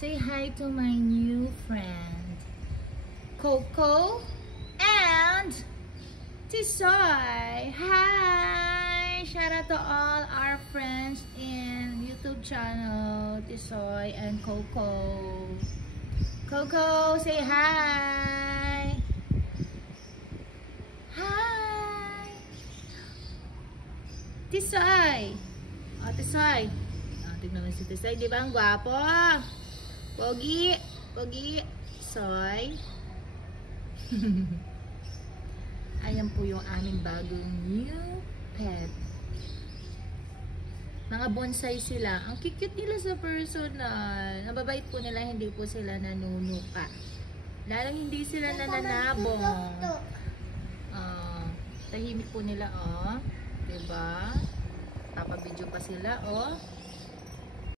Say hi to my new friend, Coco and Tisoy. Hi! Shout out to all our friends in YouTube channel, Tisoy and Coco. Coco, say hi! Hi! Tisoy! Oh, Tisoy. Oh, tignan mo si Tisoy. Di ba ang gwapo? Pogi! Pogi! Soy! Ayan po yung aming bagong new pet. Mga bonsai sila. Ang cute nila sa personal. Nababait po nila, hindi po sila nanunuka. Lalang hindi sila nananabong. Tahimik po nila, oh. Diba? Papabidyo pa sila, oh.